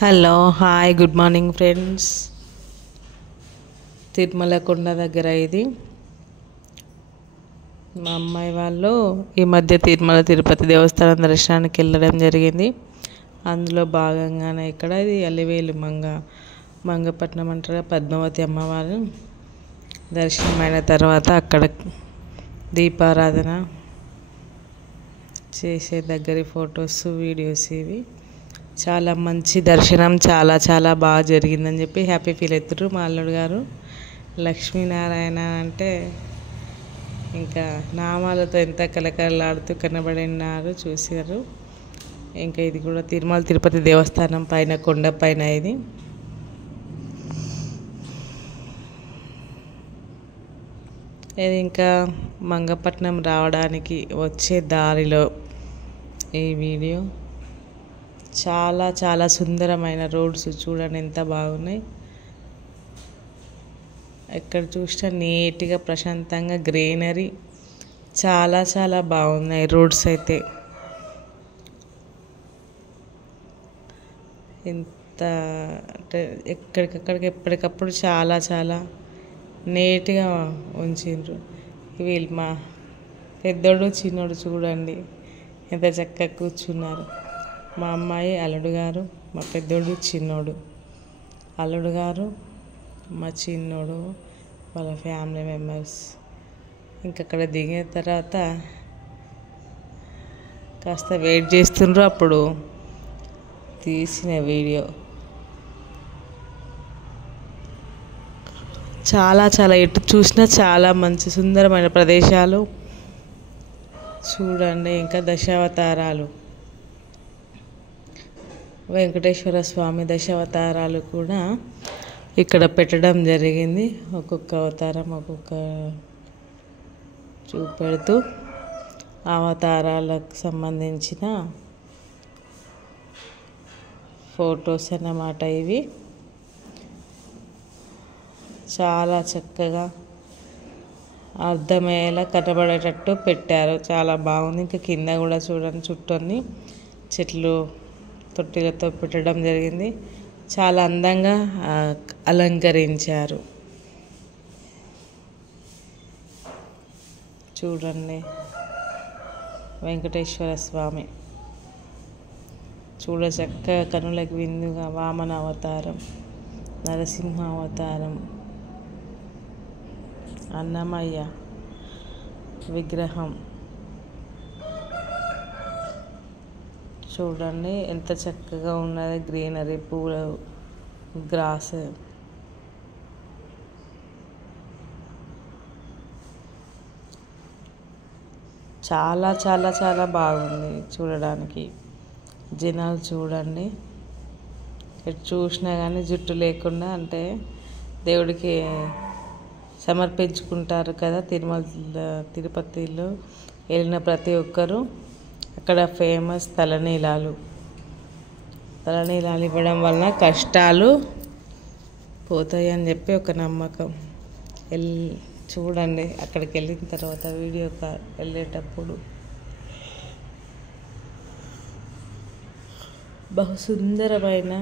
Hello hi good morning friends. Tirumala కొండ దగ్గర ఇది మా అమ్మాయి వాళ్ళు ఈ మధ్య తిరుమల తిరుపతి దేవస్థానం దర్శనానికి వెళ్ళడం జరిగింది. అందులో భాగంగానే ఇక్కడ ఇది అలివేలు మంగపట్నం అంటారు, పద్మావతి అమ్మవారు దర్శనమైన తర్వాత అక్కడ దీపారాధన చేసే దగ్గర ఫొటోస్ వీడియోస్ ఇవి చాలా మంచి దర్శనం, చాలా చాలా బాగా జరిగిందని చెప్పి హ్యాపీ ఫీల్ అవుతారు మా అల్లుడు గారు. లక్ష్మీనారాయణ అంటే ఇంకా నామాలతో ఎంత కలకలలాడుతూ కనబడినారు చూసారు. ఇంకా ఇది కూడా తిరుమల తిరుపతి దేవస్థానం పైన కొండ పైన ఇది ఇంకా మంగపట్నం రావడానికి వచ్చే దారిలో ఈ వీడియో చాలా చాలా సుందరమైన రోడ్స్ చూడండి ఎంత బాగున్నాయి. ఎక్కడ చూసినా నీట్గా ప్రశాంతంగా గ్రీనరీ చాలా చాలా బాగున్నాయి రోడ్స్ అయితే. ఇంత అంటే ఎప్పటికప్పుడు చాలా చాలా నీట్గా ఉంచిండ్రు. వీళ్ళు మా పెద్దోడు చిన్నోడు చూడండి ఎంత చక్కగా కూర్చున్నారు. మా అమ్మాయి అల్లుడు గారు, మా పెద్దోడు చిన్నోడు, అల్లుడు గారు మా చిన్నోడు వాళ్ళ ఫ్యామిలీ మెంబర్స్. ఇంకక్కడ దిగిన తర్వాత కాస్త వెయిట్ చేస్తుండ్రు, అప్పుడు తీసిన వీడియో చాలా చాలా ఎటు చూసినా చాలా మంచి సుందరమైన ప్రదేశాలు చూడండి. ఇంకా దశావతారాలు వెంకటేశ్వర స్వామి దశావతారాలు కూడా ఇక్కడ పెట్టడం జరిగింది. ఒక్కొక్క అవతారం ఒక్కొక్క చూపెడుతూ అవతారాలకు సంబంధించిన ఫొటోస్ అన్నమాట. ఇవి చాలా చక్కగా అర్థమయ్యేలా కనబడేటట్టు పెట్టారు, చాలా బాగుంది. ఇంకా కింద కూడా చూడండి చుట్టూ అన్ని చెట్లు తొట్టిలతో పెట్టడం జరిగింది, చాలా అందంగా అలంకరించారు. చూడండి వెంకటేశ్వర స్వామి చూడ చక్కగా కనులకు విందుగా వామన అవతారం, నరసింహ అవతారం, అన్నమయ్య విగ్రహం చూడండి ఎంత చక్కగా ఉన్నది. గ్రీనరీ పూల గ్రాస్ చాలా చాలా చాలా బాగుంది చూడడానికి. జనాలు చూడండి ఎటు చూసినా కానీ జుట్టు లేకుండా అంటే దేవుడికి సమర్పించుకుంటారు కదా తిరుపతిలో వెళ్ళిన ప్రతి ఒక్కరూ. అక్కడ ఫేమస్ తలనీలాలు ఇవ్వడం వలన కష్టాలు పోతాయి అని చెప్పి ఒక నమ్మకం. చూడండి అక్కడికి వెళ్ళిన తర్వాత వీడియో వెళ్ళేటప్పుడు బహు సుందరమైన